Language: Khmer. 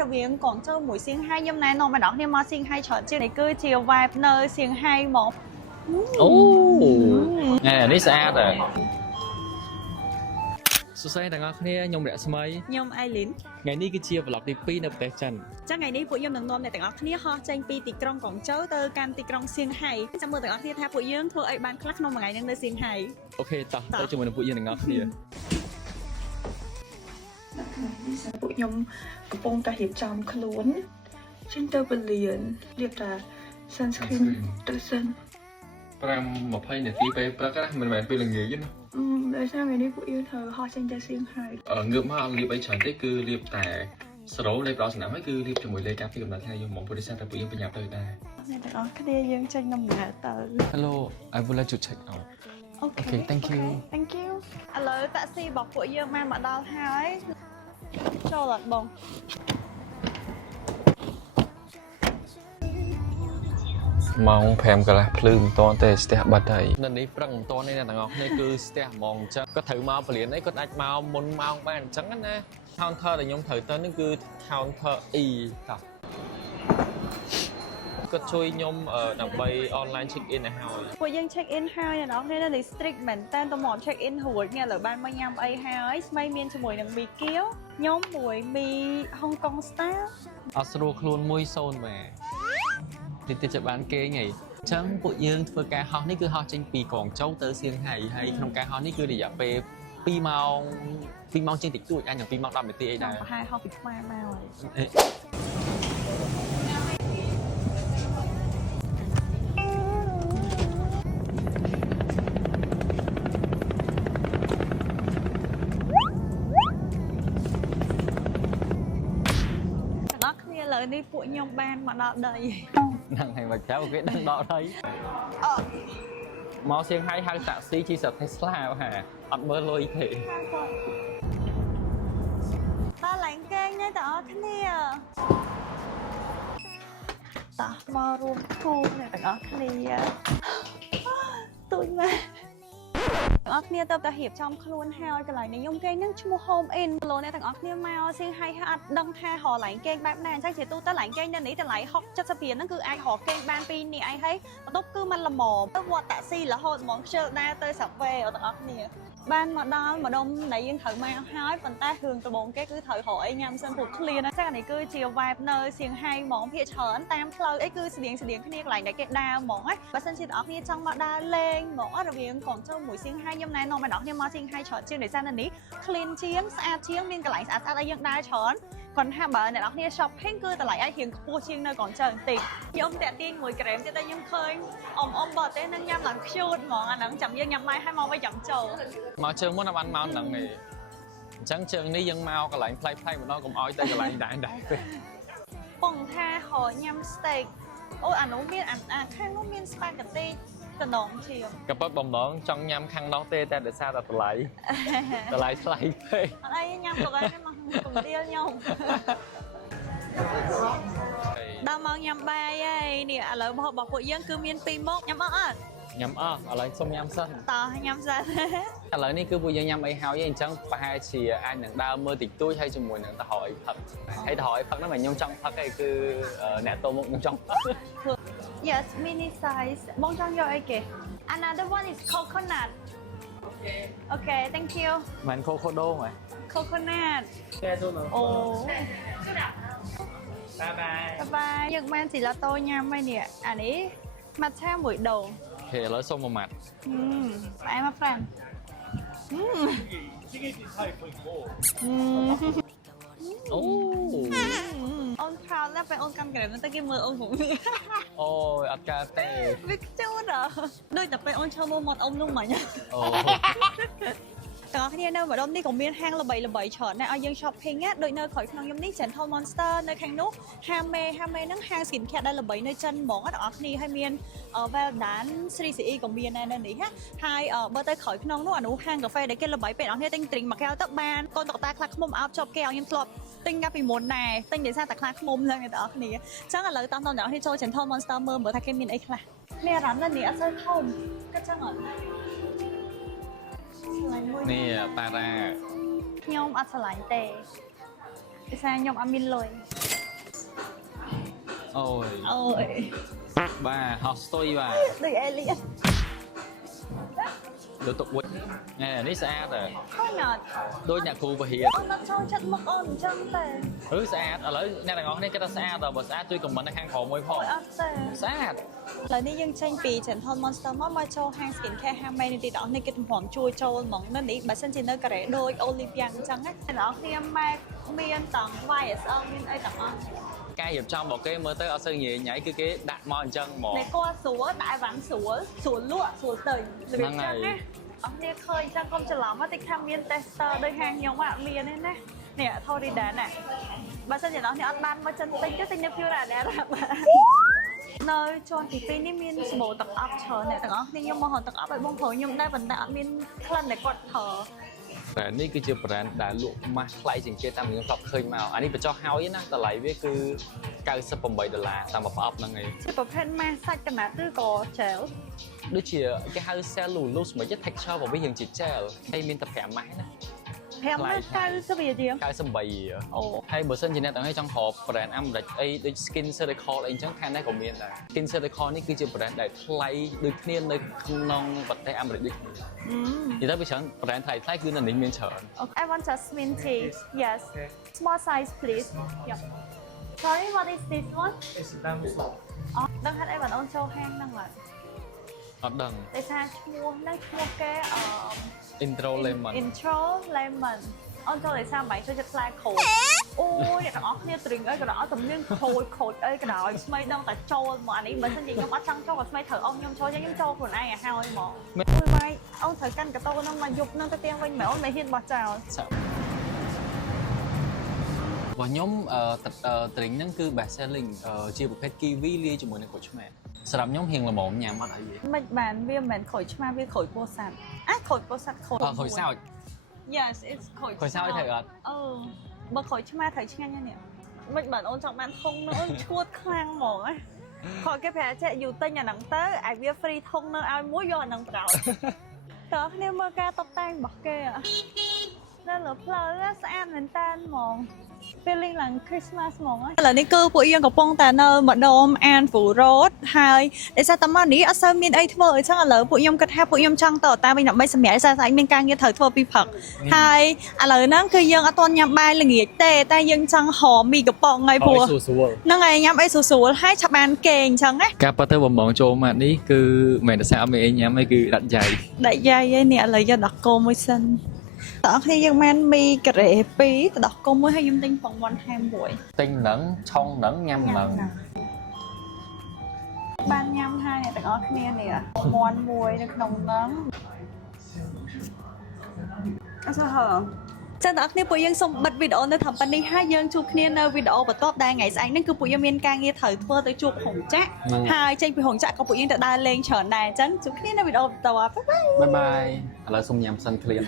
ระเบียงของเจ้าหมวยเสียงไห้ยำนายนอนมาดอกเนี่ยมาเสียงไห้ช็อตเจ้าในคือเจียววายเนยเสียงไห้หมอ Nè, ní xa rồi. Số xe đang nghe nhung rẻ mấy. ยำไอริน Ngày ní cái chia vlog đi pi nộp tè chân. จ้าไงนี่ปุ๋ยยำหนังนมในแต่ละที่ฮอเจงปีติกรองของเจ้าเตอการติกรองเสียงไห้จำเมื่อแต่ละที่แทบปุ๋ยยื่นเธอไอ้บ้านคลักนมมาไงยังได้เสียงไห้ Ok, ta tới cho mình phụ yên đang nghe. ពួកខ្ញុំកំពុងតែរៀបចំខ្លួនចេញទៅពលានរៀបតា sunscreen ទៅសិន Pram một hay nè tí pe pra cái mình bạn pe là nghề chứ nó. ដោយសារថ្ងៃនេះពួកយើងត្រូវហោះចេញទៅសៀងហៃ Ngược mà liệp ấy chọn tới cứ liệp tại số liệp đó sẽ nắm ấy cứ liệp cho mỗi lê cáp thì cầm đặt theo dùng mong phụ đi sang tại phụ yên bên nhà tới đây. អ្នកទាំងអស់គ្នាយើងចេញដំណើរទៅ Hello, I would like to check out. Okay, thank you. Thank you ឥឡូវតាក់ស៊ីរបស់ពួកយើងបានមកដល់ហើយចូលអត់បង Mong phèm cái là plum to tê stea bật đây. Nên đi prang to này là ngọc này cứ stea mong chắc có thử mau phải liền đấy có ai mau muốn mau bạn trắng á. Counter là nhóm thử tới nó cứ counter y cả. Có chui nhóm ở đằng bay online check in này hỏi. ពួកយើង check in ហើយអ្នកនរគ្នានៅ strict មែនតើតមក check in រួចngheលើបានមកញ៉ាំអីហើយស្មៃមានជាមួយនឹងមីគៀវខ្ញុំមួយមីហុងកុង style អត់ស្រួលខ្លួនមួយសូនម៉ែទីទៅចាប់បានគេញ៉ៃចឹងពួកយើងធ្វើការហោះនេះគឺហោះចេញពីក្រុងចៅទៅសៀងហៃហើយក្នុងការហោះនេះគឺរយៈពេល2ម៉ោងជាងតិចតួចអាចនឹង2ម៉ោង10នាទីអីដែរ ប្រហែលហោះពីខ្មែរមកហើយ đó kia lời điពួកខ្ញុំបានមកដល់ដី ហ្នឹងហើយមកចៅគេដឹងដល់ហើយមកសៀងហៃហៅតាក់ស៊ីជិះសាប់ Tesla ហាអត់មើលលុយទេ តើឡើងកេងនេះតើអស់គ្នាតោះមករួមគូអ្នកទាំងអស់គ្នាទូចម៉ែទាំងអស់គ្នាទៅតែរៀបចំខ្លួនហើយកន្លែងនេះខ្ញុំគេនឹងឈ្មោះ Home In លោកអ្នកទាំងអស់គ្នាមកសៀងហៃហើយអត់ដឹងថារកឡើងគេងបែបណាអញ្ចឹងជាទូទៅឡើងគេងនៅនេះតម្លៃ60 រៀលហ្នឹងគឺអាចរកគេងបាន2នាក់អីហើយបន្ទប់គឺมันល្មមទៅវត្តតាក់ស៊ីរហូតហ្មងខ្ជិលដែរទៅ Subway ទាំងអស់គ្នាបានមកដល់ម្ដុំដែលយើងត្រូវមកហើយប៉ុន្តែរឿងដំបូងគេគឺត្រូវរកអីញ៉ាំសិនព្រោះឃ្លានណាចានេះគឺជា vibe នៅសៀងហៃហ្មងភាគច្រើនតាមផ្លូវអីគឺស្តៀងគ្នាកន្លែងដែលគេដើរហ្មងណាបើសិនជាបងប្អូនចង់មកដើរលេងហ្មងរវាងកូនចូលមួយសៀងហៃខ្ញុំណែនាំបងប្អូនមកសៀងហៃច្រើនជាងដោយសារនៅនេះ clean ជាងស្អាតជាងមានកន្លែងស្អាតឲ្យយើងដើរច្រើនគាត់ថាបើអ្នកនរគ្នា shopping គឺតម្លៃអាចរៀងខ្ពស់ជាងនៅកូនចៅបន្តិចខ្ញុំតាក់ទាញមួយក្រែមទៀតតែខ្ញុំឃើញអ៊ំបតទេនឹងញ៉ាំឡើងខ្ជូតហ្មងអាហ្នឹងចាំយើងញ៉ាំបាយហើយមកវិញចាំចូល មកជើងមុនបានមកហ្នឹងឯងអញ្ចឹងជើងនេះយើងមកកន្លែងផ្លែម្ដងកុំអោយទៅកន្លែងដែរពេក បងថារកញ៉ាំ steak អូអានោះមានអាខាងនោះមាន spaghetti តំណងជាង ក៏ប៉ុតបំណងចង់ញ៉ាំខាងនោះទេតែដោយសារតែតម្លៃថ្លៃពេក អត់អីញ៉ាំទៅហើយមកកុំទៀលខ្ញុំ ដល់មកញ៉ាំបាយហើយនេះឥឡូវរបស់ពួកយើងគឺមាន2មុខញ៉ាំអត់ ញ៉ាំអស់ឥឡូវសុំញ៉ាំសិន តោះញ៉ាំសិន ឥឡូវនេះគឺពួកយើងញ៉ាំអីហើយអញ្ចឹងប្រហែលជាអាចនឹងដើរមើលតិចតួចហើយជាមួយនឹងតហយផឹកហើយតហយផឹកហ្នឹងមិនខ្ញុំចង់ផឹកទេគឺអ្នកតោមុខខ្ញុំចង់ផឹក Yes mini size បងចង់យកអីគេ Another one is coconut Okay thank you មិនខូខូដូងហ៎ coconut គេទៅអូ Bye bye យើងបានជីឡាតូញ៉ាំហើយនេះអានេះ matcha មួយដង អូខេឥឡូវសុំមួយម៉ាត់ ផ្អែមមក friend អូ អូន proud ណាស់ពេលអូនកាន់ក្រែមទៅគេមើលអូនខ្ញុំ អូយអត់កើតទេ វាខ្ជូតដូចតែពេលអូនឈរមើលមាត់អ៊ំនោះមិញ អូ ទាំងអស់គ្នានៅម្ដុំនេះក៏មានហាងល្បីៗច្រើនដែរឲ្យយើង shopping ណាដូចនៅក្រោយក្នុងខ្ញុំនេះ Gentle Monster នៅខាងនោះ Hame ហ្នឹងហាង skin care ដែលល្បីនៅចិនហ្មងទាំងអស់គ្នាហើយមាន Veldan 3CE ក៏មានដែរនៅនេះណាហើយបើទៅក្រោយក្នុងនោះអានោះហាងកាហ្វេដែលគេល្បីពេលអ្នកនរគ្នាទិញ drink មួយកែវទៅបានកូនតុក្កតាខ្លះខ្មុំអោបជាប់គេឲ្យខ្ញុំធ្លាប់ទិញកាពីមុនដែរទិញដោយសារតែខ្លះខ្មុំហ្នឹងអ្នកនរគ្នាអញ្ចឹងឥឡូវតាមអ្នកនរគ្នាចូល Gentle Monster មើលថាគេមានអីខ្លះមានអារម្មណ៍នេះអត់សូវធំក៏ចឹងអត់ នេះប៉ារ៉ា ខ្ញុំអត់ឆ្លាញ់ទេ Isa nyom amin loy. ôi អូយ bà học tôi bà ដូចអេលៀន được tục quýt nè ní xa rồi ឃើញអត់ đôi nhà cụ và hiện អូនអត់ចូលចិត្តមកអូនអញ្ចឹងទេ xa ở lấy nè là ngon đây cái ta xa rồi mà xa tôi còn mình đang khang khổ môi អូ phong យអត់ទេ xa ឥឡូវនេះយើងចេញពី Gentle Monster មកចូលហាង skin care ហាង Main ទីដល់នេះគេទំហំជួយចូលហ្មងនៅនេះបើសិនជានៅកូរ៉េដូច Olympia អញ្ចឹងណាអ្នកនរគ្នាម៉ែមានទាំង YSL មានអីទាំងអស់ cái hiệp trong một cái mơ tới ở sân nhảy nhảy cái đặt mò chân mò តែគាត់ស្រួលតែវ៉ាន់ស្រួលលក់ស្រួលទៅរបៀបអញ្ចឹងណាអស់គ្នាឃើញអញ្ចឹងកុំច្រឡំតិចថាមាន tester ដូចហាងខ្ញុំអត់មានទេណានេះ Torridan ណាបើសិនជាអ្នកនរគ្នាអត់បានមកចិនពេញទេទិញនៅ Pure Radar បាទនៅជាន់ទី2នេះមានសម្បូរទឹកអប់ច្រើនអ្នកទាំងអស់គ្នាខ្ញុំមកហៅទឹកអប់ឲ្យបងប្អូនខ្ញុំដែរប៉ុន្តែអត់មានក្លិនដែលគាត់ប្រើ แต่นี่คือbrand ដែលលក់ម៉ាស់ថ្លៃជាងគេតាមខ្ញុំធ្លាប់ឃើញមកអានេះបញ្ចុះហើយណាតម្លៃវាគឺ$98តាមមួយប្រអប់ហ្នឹងឯង ជាប្រភេទម៉ាស់សាច់កណាត់ឬក៏ gel ដូចជាគេហៅ cellulose មកជា texture របស់វាយើងជា gel ហើយមានតែ5ម៉ាស់ណា 5ម៉ាស់90វាជាង 98 អូ ហើយបើសិនជាអ្នកទាំងនេះចង់រក brand អាមេរិកអីដូច Skin Circle អីចឹងខាងនេះក៏មានដែរ Skin Circle នេះគឺជា brand ដែលថ្លៃដូចគ្នានៅក្នុងប្រទេសអាមេរិកដូចគ្នានិយាយទៅវាច្រើន brand ថ្លៃគឺនៅនេះមានច្រើន I want jasmine tea yes small size please yeah sorry what is this one អូដឹងហេតុអីបានអូនចូលហាងហ្នឹងឡើយ អត់ដឹង តែថាឈ្មោះហ្នឹងឈ្មោះគេIntro Lemon intro lemon អូនចូលតែសាមបាយចូលចិត្តផ្លែខូចអូយអ្នកទាំងអស់គ្នាទ្រីងអីក៏ដល់ទំនៀងខូចអីក៏ដល់ស្មៃដឹងតែចូលមកអានេះបើសិនជាខ្ញុំអត់ចង់ចូលក៏ស្មៃត្រូវអូនខ្ញុំចូលខ្ញុំចូលខ្លួនឯងឲ្យហើយហ្មងអូយម៉ៃអូនត្រូវកាន់កាតូហ្នឹងមកយប់ហ្នឹងទៅទៀងវិញមែនអូនមិនហ៊ានបោះចោល របស់ខ្ញុំត្រីងហ្នឹងគឺ best selling ជាប្រភេទ kiwi លាយជាមួយនឹងក្រូចឆ្មាសម្រាប់ខ្ញុំហៀងល្មមញ៉ាំអត់អីទេ មិនបានវាមិនមែនក្រូចឆ្មាវាក្រូចពោធិ៍សាត់ក្រូចពោធិ៍សាត់ក្រូច ក្រូចសើច Yes it's ក្រូច ក្រូចសើចត្រូវអត់ បើក្រូចឆ្មាត្រូវឆ្ងាញ់ណាស់នេះមិនបានអូនចង់បានធុងនោះអូនឈួតខ្លាំងហ្មងណាគាត់គេប្រាប់ចេះយូរទិញអាហ្នឹងទៅឲ្យវា free ធុងនឹងឲ្យមួយយកអាហ្នឹងប្រោយតើគ្នាមើលការតុបតែងរបស់គេនៅលើផ្លូវស្អាតមែនតើហ្មង feeling ឡើង Christmas ហ្មងឥឡូវនេះគឺពួកយើងកំពុងតែនៅម្ដុំ Anfu Road ហើយដោយសារតែមកនេះអត់សូវមានអីធ្វើអញ្ចឹងឥឡូវពួកខ្ញុំគិតថាពួកខ្ញុំចង់ទៅតាមវិញដើម្បីសម្រាប់ស្អាតមានការងារត្រូវធ្វើពីព្រឹកហើយឥឡូវហ្នឹងគឺយើងអត់ទាន់ញ៉ាំបាយល្ងាចទេតែយើងចង់ហៅមីកំប៉ុងហើយព្រោះហ្នឹងហើយញ៉ាំអីស្រួលៗហើយឆាប់បានគេអញ្ចឹងណា ការប៉ះទៅបំងចូលមកនេះគឺមិនតែសាអត់មានអីញ៉ាំទេគឺដាក់យ៉ៃ ដាក់យ៉ៃឯនេះឥឡូវយកដាក់គោមួយសិនតើគ្នាយើងបានមីការ៉េ2ទៅដាក់គោមួយហើយខ្ញុំទិញពងមាន់ហែមមួយ ទិញហ្នឹងឆុងហ្នឹងញ៉ាំហ្នឹង បានញ៉ាំហើយអ្នកទាំងអស់គ្នានេះពងមាន់មួយនៅក្នុងហ្នឹងអត់ហៅចឹងអ្នកគ្នាពួកយើងសូមបិទវីដេអូនៅតាមប៉ុណ្នេះហើយយើងជួបគ្នានៅវីដេអូបន្ទាប់ដែលថ្ងៃស្អែកហ្នឹងគឺពួកយើងមានការងារត្រូវធ្វើទៅជួបហុងចាក់ហើយចេញពីហុងចាក់ក៏ពួកយើងទៅដើរលេងច្រើនដែរអញ្ចឹងជួបគ្នានៅវីដេអូបន្ទាប់បាយបាយ បាយបាយឥឡូវសូមញ៉ាំសិនឃ្លាន